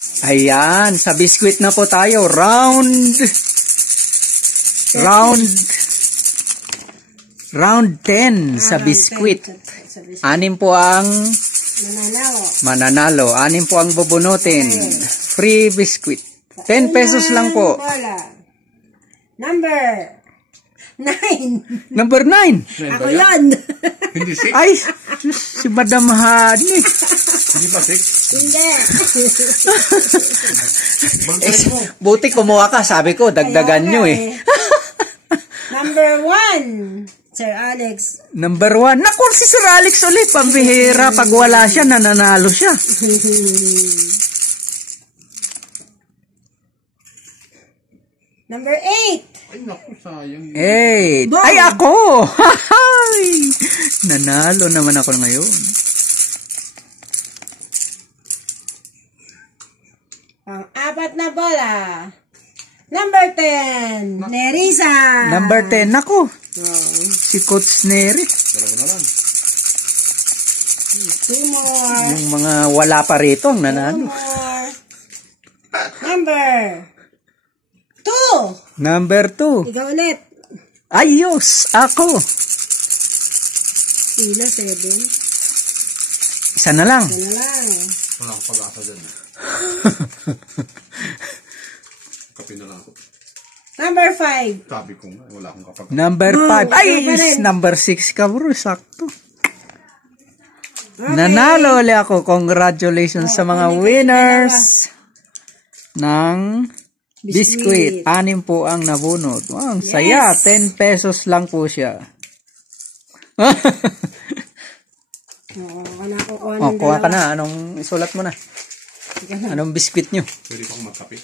Ayan, sa biskwit na po tayo. Round 10 sa biskwit. 6 po ang mananalo. 6 po ang bubunutin. Free biskwit. 10 pesos lang po. Number 9. Number 9. Ako yun. Hindi 6? Ay, si Madam Hani. Hindi ba 6? Hindi. Buti kumuha ka. Sabi ko, dagdagan nyo eh. Number 1. Sir Alex. Number 1. Naku, si Sir Alex ulit. Pambihira. Pag wala siya, nananalo siya. Number 8. Ay, naku, sayang. 8. Ay, ako! Nanalo naman ako ngayon. Ang 4 na bola. Number 10. Nerissa. Number 10. Naku, si Coach Neri. Dalawa na lang. 2 more. Yung mga wala pa rito ang 2 nanalo. more. Number 2. Number 2. Ikaw ulit. Ayos! Ako! Sila 7. Isa na lang. Ito na lang. Wala akong pag-asa dyan. Kape na lang ako. Number 5. Sabi ko nga, wala akong kapag... Number 5. Ay, number 6 ka bro. Sakto. Okay. Nanalo ulit ako. Congratulations sa mga winners ng biscuit. 6 po ang nabunot. Wow, ang saya. 10 pesos lang po siya. Kuha ka na. Anong isulat mo na? Anong biscuit nyo? Pwede pa akong magkape.